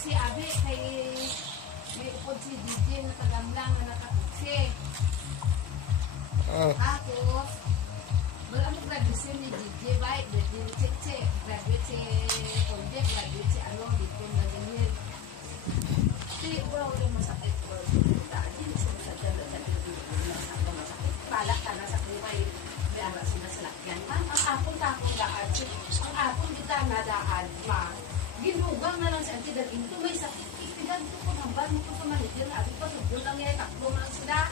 si Abi kay may upod si DJ na tagamlang na nakatiksi. Tapos, wala mo graduation ni DJ, baik, graduate si Onde, graduate si ano, dito na ganyan. Kasi, wala masakit ko. Dahil, sa dala-dala dito, masakit. Balak ka na sa kumay, may aras sila sa lakyan. Ang apong takong daan, ang apong kita na daan, ginugang na lang sa antidal, ito may sakit. Ipigan ko kung hambal mo ko sa manigil, abi pa, subul lang yan, takbo lang sila.